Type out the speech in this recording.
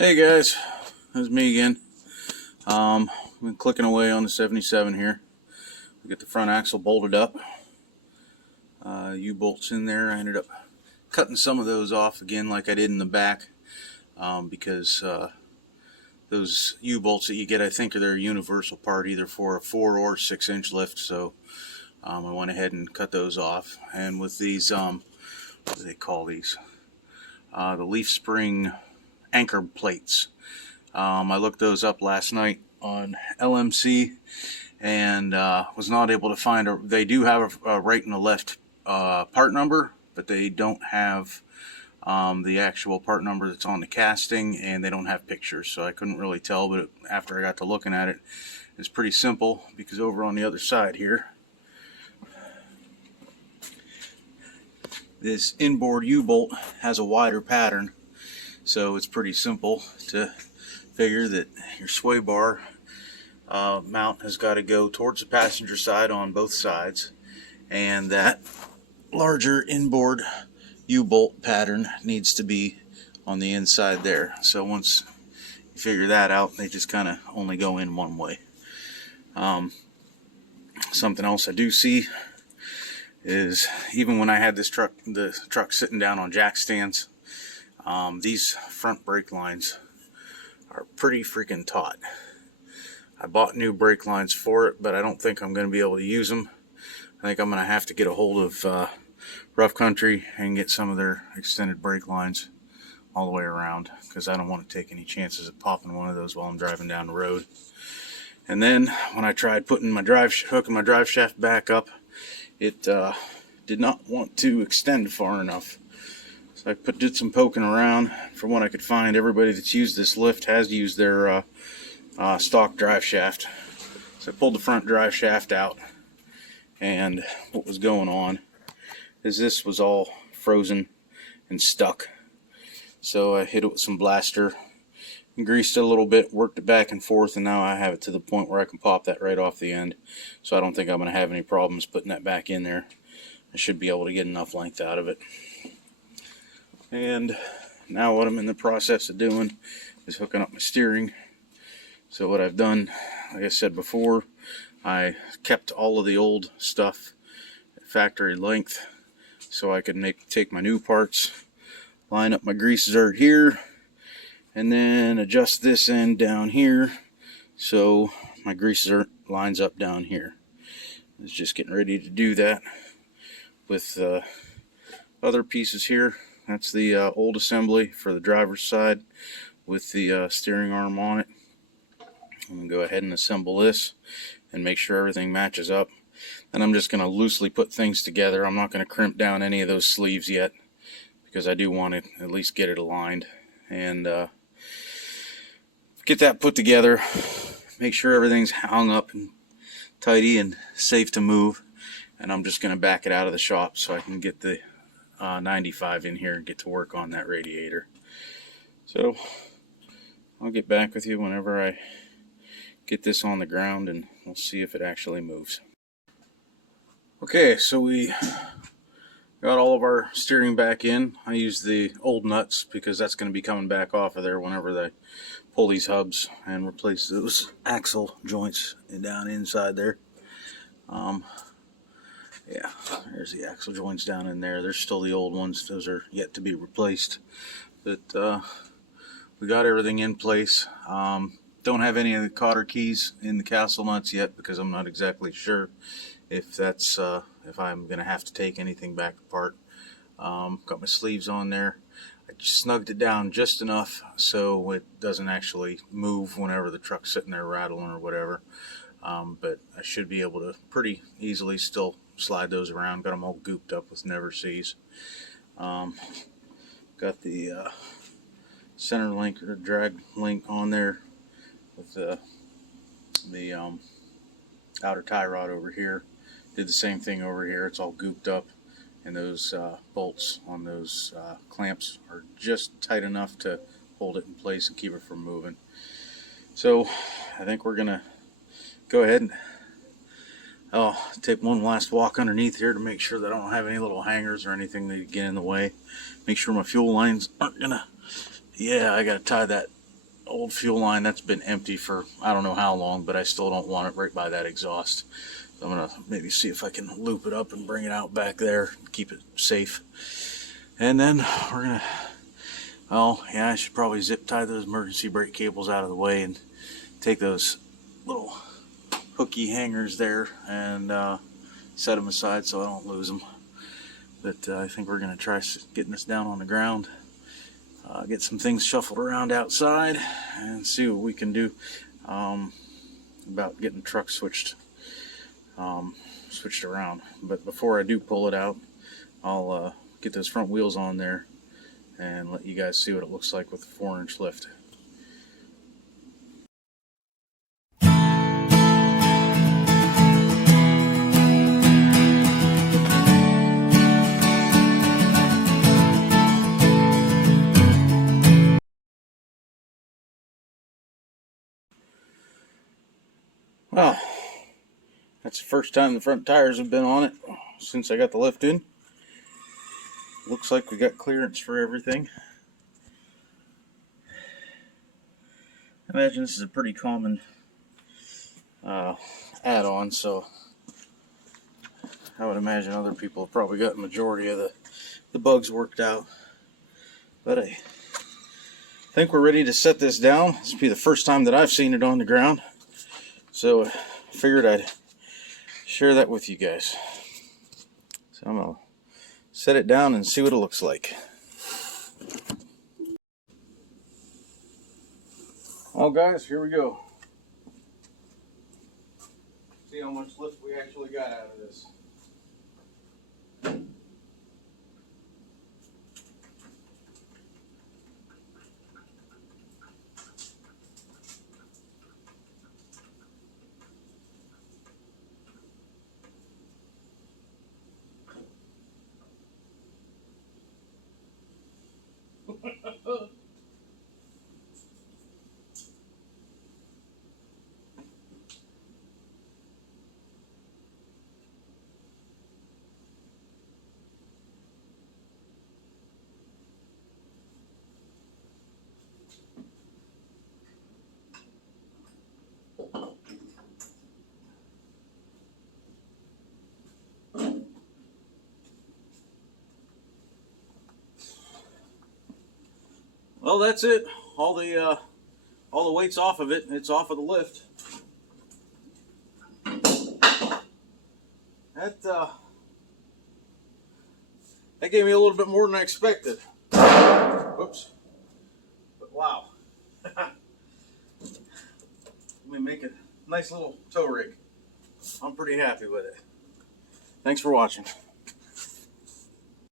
Hey guys, it's me again. Been clicking away on the 77 here. We got the front axle bolted up. U-bolts in there. I ended up cutting some of those off again like I did in the back because those U-bolts that you get, I think, are their universal part either for a 4 or 6 inch lift. So I went ahead and cut those off. And with these, what do they call these? The leaf spring anchor plates. I looked those up last night on LMC and was not able to find they do have a right and a left part number, but they don't have the actual part number that's on the casting, and they don't have pictures, so I couldn't really tell. But after I got to looking at it, it's pretty simple, because over on the other side here, this inboard U-bolt has a wider pattern, so it's pretty simple to figure that your sway bar mount has got to go towards the passenger side on both sides, and that larger inboard U-bolt pattern needs to be on the inside there. So once you figure that out, they just kind of only go in one way. Something else I do see is, even when I had the truck sitting down on jack stands, these front brake lines are pretty freaking taut. I bought new brake lines for it, but I don't think I'm going to be able to use them. I think I'm going to have to get a hold of Rough Country and get some of their extended brake lines all the way around, because I don't want to take any chances of popping one of those while I'm driving down the road. And then when I tried putting my hooking my drive shaft back up, it did not want to extend far enough. So I did some poking around. From what I could find, everybody that's used this lift has used their stock drive shaft. So I pulled the front drive shaft out, and what was going on is this was all frozen and stuck. So I hit it with some blaster and greased it a little bit, worked it back and forth, and now I have it to the point where I can pop that right off the end. So I don't think I'm going to have any problems putting that back in there. I should be able to get enough length out of it. And now what I'm in the process of doing is hooking up my steering. So what I've done, like I said before, I kept all of the old stuff at factory length so I could take my new parts, line up my grease zert here, and then adjust this end down here so my grease zert lines up down here. I was just getting ready to do that with other pieces here. That's the old assembly for the driver's side with the steering arm on it. I'm going to go ahead and assemble this and make sure everything matches up. Then I'm just going to loosely put things together. I'm not going to crimp down any of those sleeves yet, because I do want to at least get it aligned and get that put together, make sure everything's hung up and tidy and safe to move. And I'm just going to back it out of the shop so I can get the 95 in here and get to work on that radiator. So I'll get back with you whenever I get this on the ground, and we'll see if it actually moves. Okay, so we got all of our steering back in. I used the old nuts because that's going to be coming back off of there whenever they pull these hubs and replace those axle joints down inside there. Yeah, there's the axle joints down in there. There's still the old ones. Those are yet to be replaced. But we got everything in place. Don't have any of the cotter keys in the castle nuts yet, because I'm not exactly sure if that's if I'm going to have to take anything back apart. Got my sleeves on there. I just snugged it down just enough so it doesn't actually move whenever the truck's sitting there rattling or whatever. But I should be able to pretty easily still slide those around. Got them all gooped up with never sees. Got the center link or drag link on there with the outer tie rod over here. Did the same thing over here. It's all gooped up, and those bolts on those clamps are just tight enough to hold it in place and keep it from moving. So I think we're gonna go ahead and take one last walk underneath here to make sure that I don't have any little hangers or anything that get in the way. Make sure my fuel lines aren't gonna, yeah, I gotta tie that old fuel line that's been empty for I don't know how long, but I still don't want it right by that exhaust. So I'm gonna maybe see if I can loop it up and bring it out back there, keep it safe. And then we're gonna, oh yeah, I should probably zip tie those emergency brake cables out of the way and take those little hooky hangers there and set them aside so I don't lose them. But I think we're gonna try getting this down on the ground, get some things shuffled around outside, and see what we can do about getting the truck switched around. But before I do pull it out, I'll get those front wheels on there and let you guys see what it looks like with the 4-inch lift. Well, that's the first time the front tires have been on it since I got the lift in. Looks like we got clearance for everything. I imagine this is a pretty common add-on, so I would imagine other people have probably got the majority of the bugs worked out. But I think we're ready to set this down. This will be the first time that I've seen it on the ground, so I figured I'd share that with you guys. So I'm going to set it down and see what it looks like. Well guys, here we go. See how much lift we actually got out of this. Well, that's it. All the weight's off of it. It's off of the lift. That gave me a little bit more than I expected. Whoops. But wow. Let me make a nice little tow rig. I'm pretty happy with it. Thanks for watching.